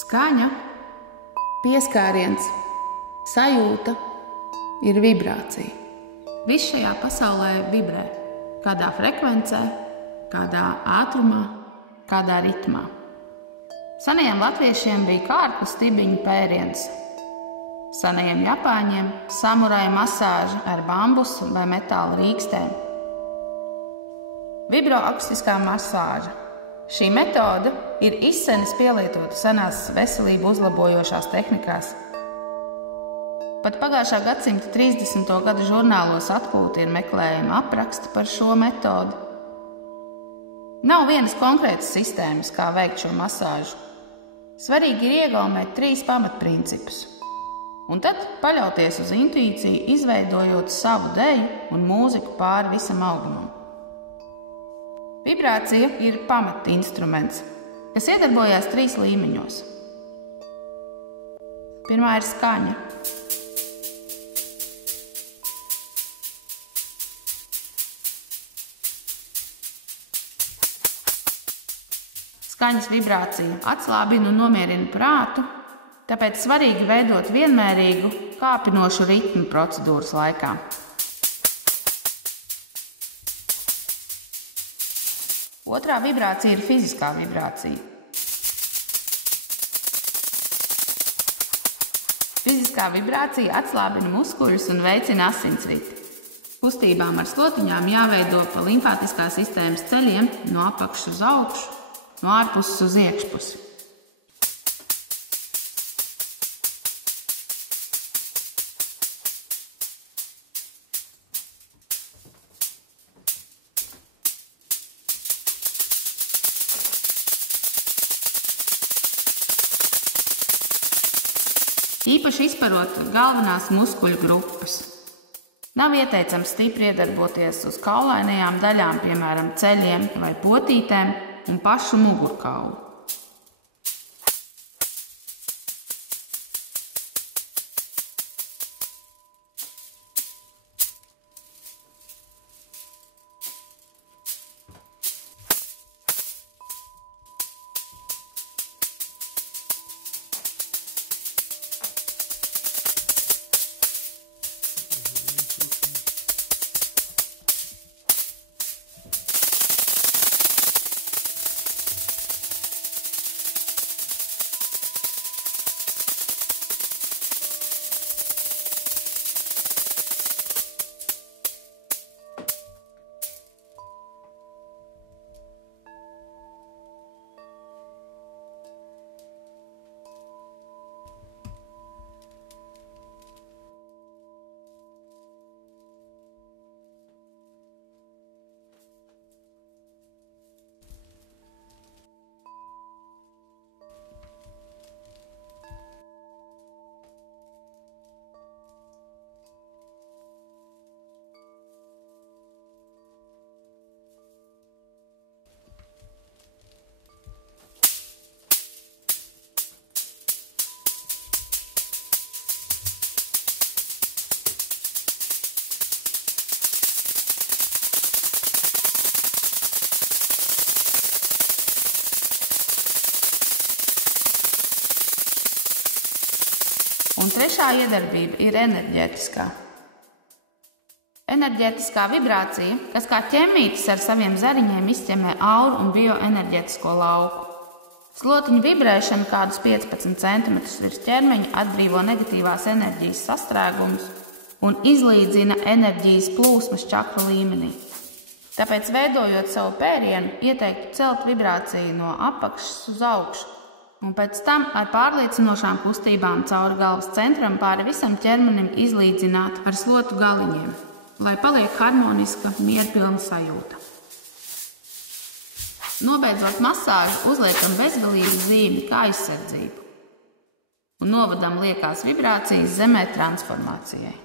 Skaņa, pieskāriens, sajūta ir vibrācija. Viss šajā pasaulē vibrē. Kādā frekvencē, kādā ātrumā, kādā ritmā. Senajiem latviešiem bija kārklu stibiņu pēriens. Senajiem japāņiem samuraja masāža ar bambusu vai metāla rīkstēm. Vibroakustiskā masāža. Šī metode ir izsenis pielietota senās veselību uzlabojošās tehnikās. Pat pagājušā gadsimta 30. gadu žurnālos atpūta ir meklējama apraksti par šo metodi. Nav vienas konkrētas sistēmas, kā veikt šo masāžu. Svarīgi ir iegaumēt 3 pamatprincipus. Un tad paļauties uz intuīciju, izveidojot savu deju un mūziku pāri visam augumam. Vibrācija ir pamatinstruments, kas iedarbojās 3 līmeņos. Pirmā ir skaņa. Skaņas vibrācija atslābina un nomierina prātu, tāpēc svarīgi veidot vienmērīgu, kāpinošu ritmu procedūras laikā. Otrā vibrācija ir fiziskā vibrācija. Fiziskā vibrācija atslābina muskuļus un veicina asinsriti. Kustībām ar slotiņām jāveido pa limfātiskās sistēmas ceļiem no apakšas uz augšu, no ārpuses uz iekšpusi. Īpaši izparot galvenās muskuļu grupas. Nav ieteicams stipri iedarboties uz kaulainajām daļām, piemēram, ceļiem vai potītēm un pašu mugurkaulu. Un trešā iedarbība ir enerģētiskā. Enerģētiskā vibrācija, kas kā ķemmītis ar saviem zariņiem izķemmē auru un bioenerģētisko lauku. Slotiņu vibrēšana kādus 15 cm virs ķermeņa atbrīvo negatīvās enerģijas sastrēgumus un izlīdzina enerģijas plūsmas čakru līmenī. Tāpēc, veidojot savu pērienu, ieteiktu celt vibrāciju no apakšas uz augšu, un pēc tam ar pārliecinošām kustībām cauri galvas centram pāri visam ķermenim izlīdzināt ar slotu galiņiem, lai paliek harmoniska, mierpilna sajūta. Nobeidzot masāžu, uzliekam bezgalības zīmi kā aizsardzību un novadam liekās vibrācijas zemē transformācijai.